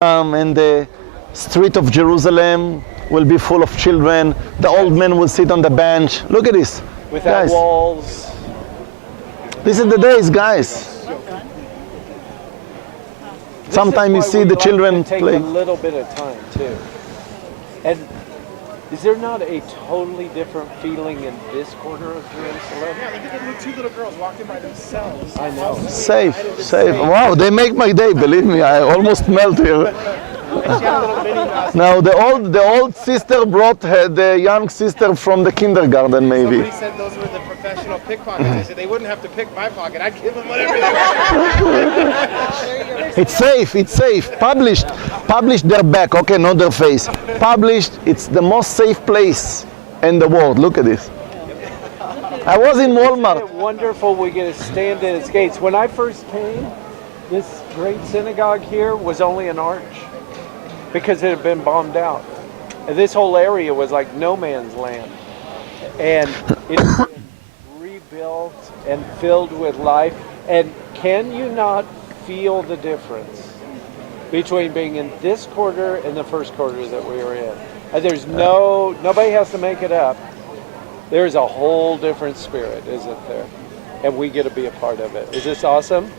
And the street of Jerusalem will be full of children. The old men will sit on the bench. Look at this. Without guys. walls. This is the days, guys. Sometimes you see the children take play. a little bit of time too. And is there not a totally different feeling in this corner of Jerusalem? Yeah, look at the two little girls walking by themselves. I know. Safe. Wow, they make my day, believe me. I almost melt here. And she had a little Minnie Mouse. Now the old sister brought the young sister from the kindergarten, maybe. Somebody said those were the professional pickpockets. They said they wouldn't have to pick my pocket. I'd give them whatever they want. It's safe, it's safe. Published their back, okay, not their face. Published, it's the most safe place in the world. Look at this. I was in Isn't Walmart. it wonderful we get to stand in its gates? When I first came, this great synagogue here was only an arch because it had been bombed out. And this whole area was like no man's land. And it's been rebuilt and filled with life. And can you not feel the difference between being in this quarter and the first quarter that we were in? And there's nobody has to make it up. There's a whole different spirit, isn't there? And we get to be a part of it. Is this awesome?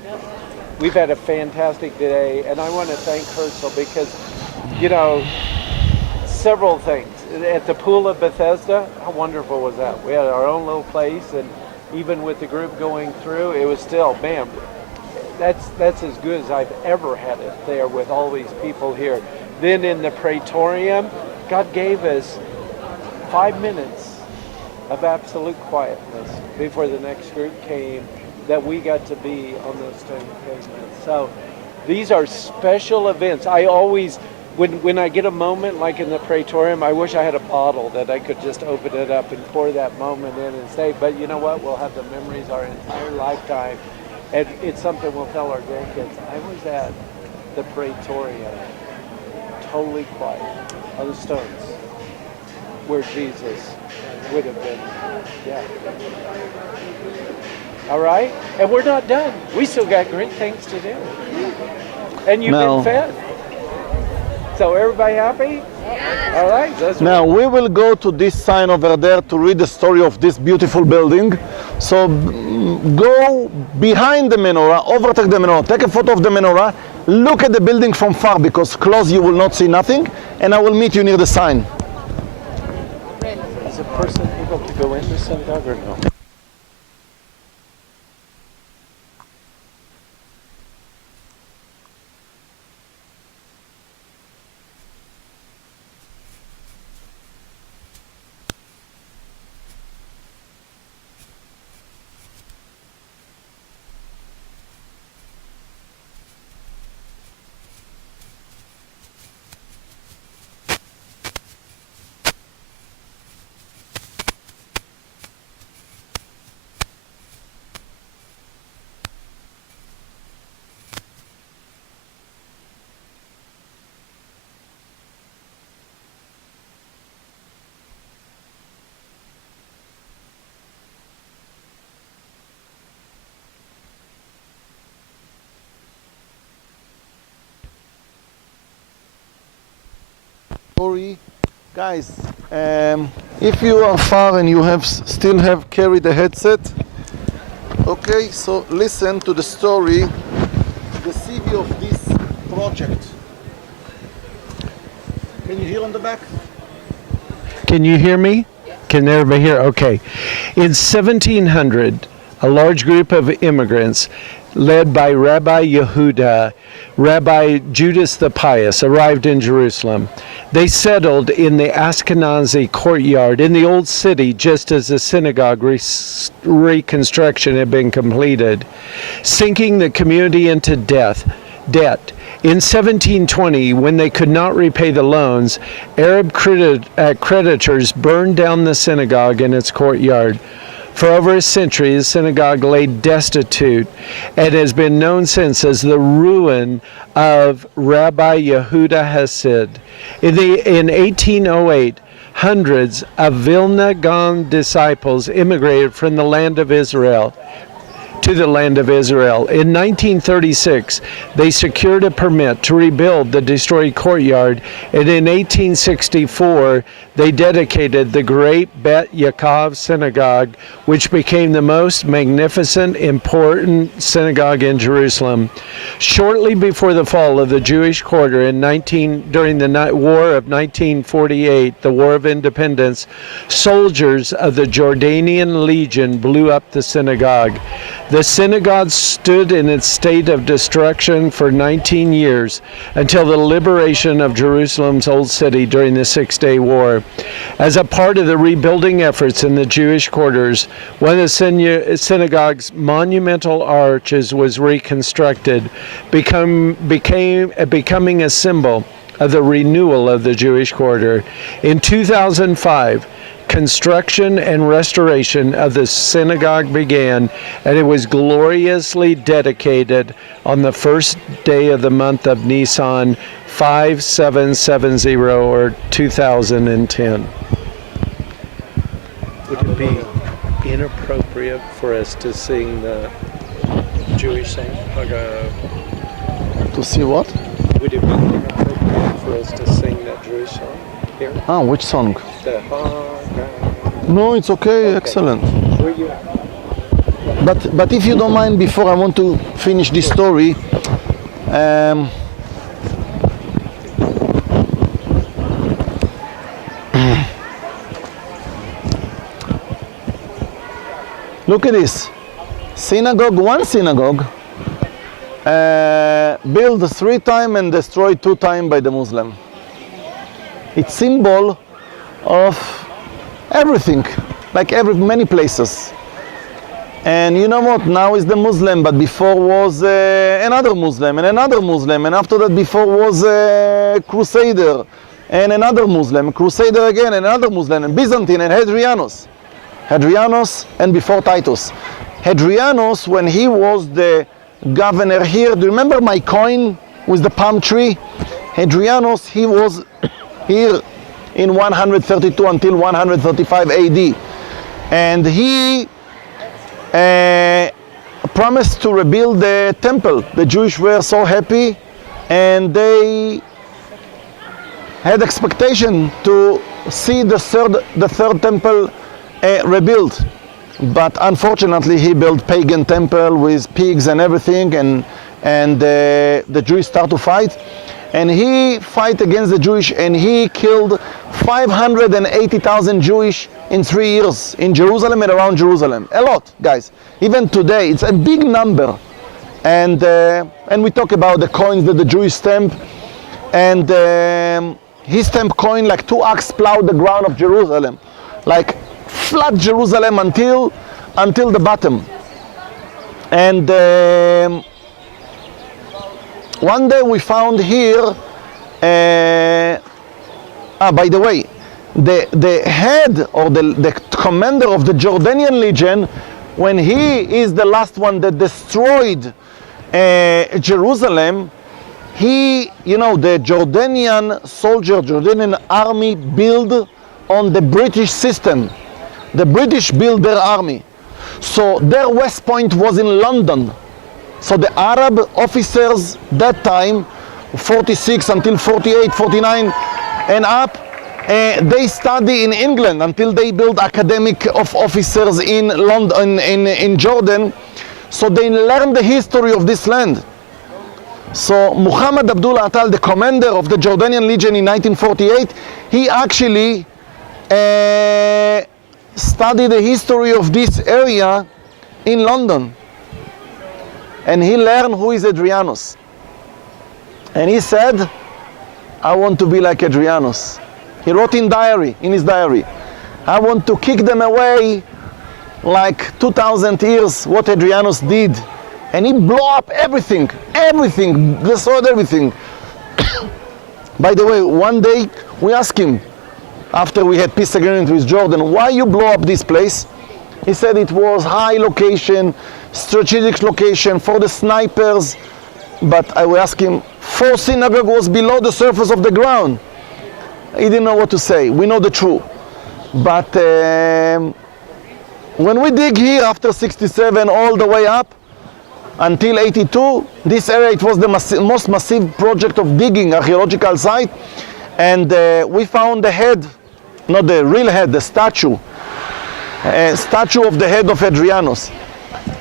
We've had a fantastic day, and I want to thank Herzl because, you know, several things. At the Pool of Bethesda, how wonderful was that? We had our own little place, and even with the group going through, it was still, man, that's as good as I've ever had it there with all these people here. Then in the Praetorium, God gave us 5 minutes of absolute quietness before the next group came that we got to be on those 10 pavements. So these are special events. I always, when I get a moment like in the Praetorium, I wish I had a bottle that I could just open it up and pour that moment in and say, but you know what, we'll have the memories our entire lifetime. And it's something we'll tell our grandkids. I was at the Praetorium, totally quiet, on the stones, where Jesus would have been. Yeah. All right? And we're not done. We still got great things to do. And you've been fed. So everybody happy? All right. Now we will go to this sign over there to read the story of this beautiful building. So go behind the menorah, overtake the menorah, take a photo of the menorah, look at the building from far because close you will not see nothing, and I will meet you near the sign. Is a person able to go in the synagogue or no? Guys, if you are far and you still have carried a headset, okay, so listen to the story, the CV of this project. Can you hear on the back? Can you hear me? Can everybody hear? Okay. In 1700, a large group of immigrants led by Rabbi Yehuda, Rabbi Judas the Pious, arrived in Jerusalem. They settled in the Ashkenazi courtyard in the old city just as the synagogue reconstruction had been completed, sinking the community into debt. In 1720, when they could not repay the loans, Arab creditors burned down the synagogue and its courtyard. For over a century, the synagogue lay destitute and has been known since as the ruin of Rabbi Yehuda Hasid. In 1808, hundreds of Vilna Gaon disciples immigrated from the land of Israel. to the land of Israel. In 1936, they secured a permit to rebuild the destroyed courtyard, and in 1864, they dedicated the great Bet Yaakov synagogue, which became the most magnificent, important synagogue in Jerusalem. Shortly before the fall of the Jewish quarter during the War of 1948, the War of Independence, soldiers of the Jordanian Legion blew up the synagogue. The synagogue stood in its state of destruction for 19 years until the liberation of Jerusalem's Old City during the Six-Day War. As a part of the rebuilding efforts in the Jewish quarters, one of the synagogue's monumental arches was reconstructed, becoming a symbol of the renewal of the Jewish quarter. In 2005, construction and restoration of the synagogue began, and it was gloriously dedicated on the first day of the month of Nisan, 5770 or 2010. Would it be inappropriate for us to sing the Jewish song? To see what? Would it be inappropriate for us to sing that Jewish song here? Ah, which song? The No, it's okay, excellent. But if you don't mind, before I want to finish this story, look at this. One synagogue, built 3 times and destroyed 2 times by the Muslim. It's symbol of everything, like many places. And you know what, now is the Muslim, but before was another Muslim, and another Muslim, and after that before was a Crusader, and another Muslim, Crusader again, and another Muslim, and Byzantine, and Hadrianus, and before Titus. Hadrianus, when he was the governor here, do you remember my coin with the palm tree? Hadrianus, he was here in 132 until 135 AD, and he promised to rebuild the temple. The Jewish were so happy, and they had expectation to see the third temple rebuilt. But unfortunately, he built pagan temple with pigs and everything, and the Jews start to fight. And he fight against the Jewish, and he killed 580,000 Jewish in 3 years in Jerusalem and around Jerusalem. A lot, guys. Even today, it's a big number. And we talk about the coins that the Jewish stamp, and he stamped coin like 2 ox plowed the ground of Jerusalem, like flat Jerusalem until the bottom. And one day we found here, by the way, the head or the commander of the Jordanian Legion, when he is the last one that destroyed Jerusalem, the Jordanian soldier, Jordanian army built on the British system. The British built their army. So their West Point was in London. So the Arab officers that time, 46 until 48, 49 and up, they study in England until they build academic of officers in London, in Jordan. So they learn the history of this land. So Muhammad Abdullah Atal, the commander of the Jordanian Legion in 1948, he actually studied the history of this area in London. And he learned who is Hadrianus. And he said, I want to be like Hadrianus. He wrote in his diary, I want to kick them away like 2,000 years, what Hadrianus did. And he blew up everything, destroyed everything. By the way, one day we asked him, after we had peace agreement with Jordan, why you blow up this place? He said it was high location, strategic location for the snipers. But I will ask him, 4 synagogue was below the surface of the ground. He didn't know what to say. We know the truth. But When we dig here after 67 all the way up until 82, this area, it was the most massive project of digging, archaeological site. And we found the head, not the real head, the statue of the head of Hadrianus.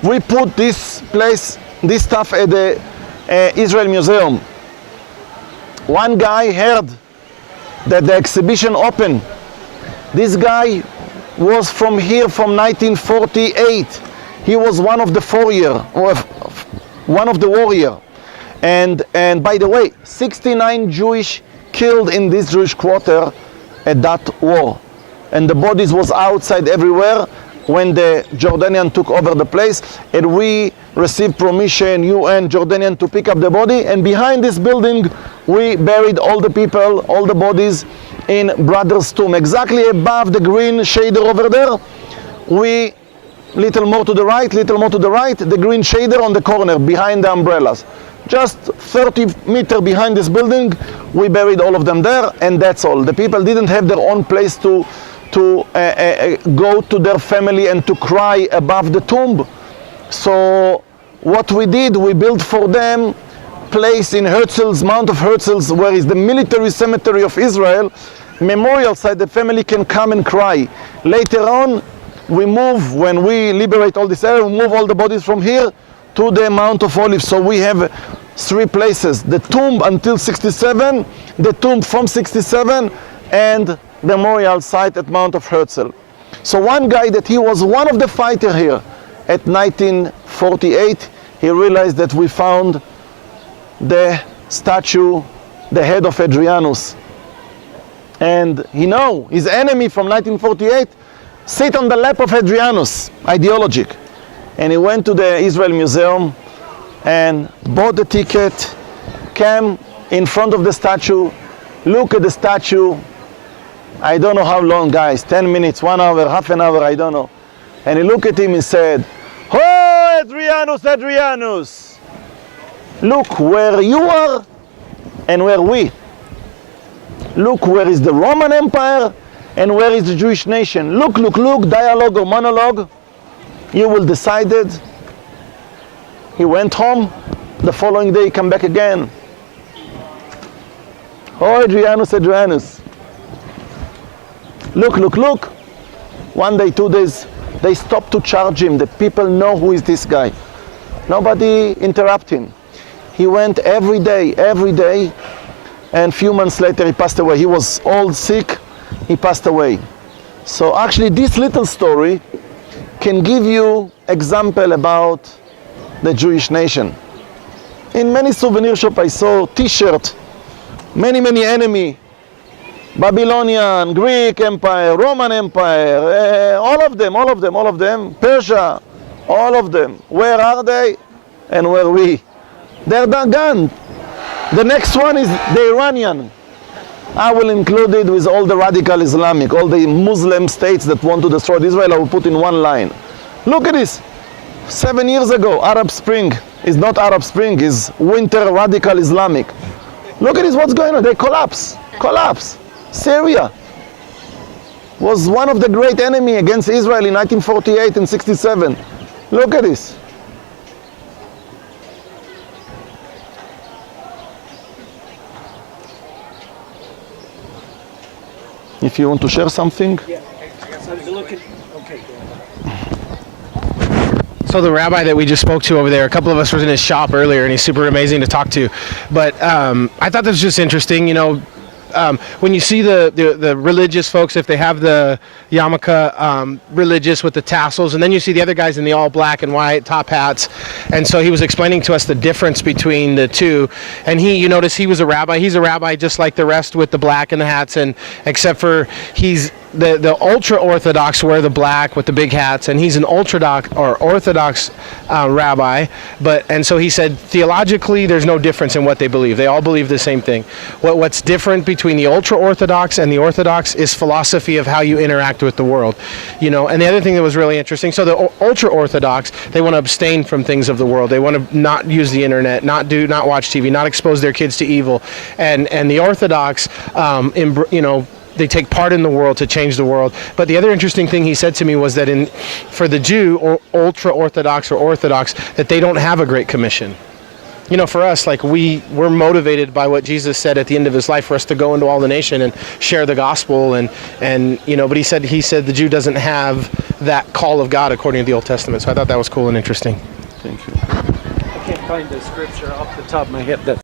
We put this stuff at the Israel Museum. One guy heard that the exhibition opened. This guy was from here from 1948. He was one of the warrior. And by the way, 69 Jewish killed in this Jewish quarter at that war. And the bodies was outside everywhere when the Jordanian took over the place. And we received permission, UN, Jordanian, to pick up the body. And behind this building, we buried all the people, all the bodies in Brothers' Tomb. Exactly above the green shader over there, we, little more to the right, the green shader on the corner behind the umbrellas. Just 30 meters behind this building, we buried all of them there, and that's all. The people didn't have their own place to go to their family and to cry above the tomb. So what we did, we built for them place in Herzl's, Mount of Herzl's, where is the military cemetery of Israel, memorial site. The family can come and cry. Later on, we move, when we liberate all this area, we move all the bodies from here to the Mount of Olives. So we have 3 places: the tomb until 67, the tomb from 67, and the memorial site at Mount of Herzl. So one guy that he was one of the fighters here at 1948, he realized that we found the statue, the head of Hadrianus. And he know his enemy from 1948 sit on the lap of Hadrianus, ideologic. And he went to the Israel Museum and bought the ticket, came in front of the statue, look at the statue. I don't know how long, guys, 10 minutes, 1 hour, half an hour, I don't know. And he looked at him and said, "Oh, Hadrianus, Hadrianus, look where you are and where we. Look where is the Roman Empire and where is the Jewish nation. Look, look, look, dialogue or monologue. You will decide it." He went home. The following day, he came back again. "Oh, Hadrianus, Hadrianus. Look, look, look." 1 day, 2 days, they stopped to charge him. The people know who is this guy. Nobody interrupt him. He went every day, and a few months later he passed away. He was old, sick, he passed away. So actually this little story can give you example about the Jewish nation. In many souvenir shops I saw t-shirt, many enemy, Babylonian, Greek Empire, Roman Empire, all of them, Persia, all of them. Where are they and where we? They're gone. The next one is the Iranian. I will include it with all the radical Islamic, all the Muslim states that want to destroy Israel. I will put in one line. Look at this. 7 years ago, Arab Spring is not Arab Spring, is winter radical Islamic. Look at this, what's going on? They collapse. Syria was one of the great enemy against Israel in 1948 and 67. Look at this. If you want to share something. Yeah. Okay. So the rabbi that we just spoke to over there, a couple of us were in his shop earlier, and he's super amazing to talk to. But I thought this was just interesting, you know. When you see the religious folks, if they have the yarmulke religious with the tassels, and then you see the other guys in the all black and white top hats, and so he was explaining to us the difference between the two. And you notice he was a rabbi. He's a rabbi just like the rest with the black and the hats, and except for he's the ultra orthodox wear the black with the big hats, and he's an orthodox rabbi. And so he said theologically there's no difference in what they believe. They all believe the same thing. What's different between the ultra orthodox and the orthodox is philosophy of how you interact with the world, you know. And the other thing that was really interesting, so the ultra orthodox, they want to abstain from things of the world. They want to not use the internet, not watch TV, not expose their kids to evil. And the orthodox they take part in the world to change the world. But the other interesting thing he said to me was that for the Jew or ultra Orthodox or Orthodox, that they don't have a Great Commission. You know, for us, like we're motivated by what Jesus said at the end of his life for us to go into all the nation and share the gospel, and you know, but he said the Jew doesn't have that call of God according to the Old Testament. So I thought that was cool and interesting. Thank you. I can't find the scripture off the top of my head that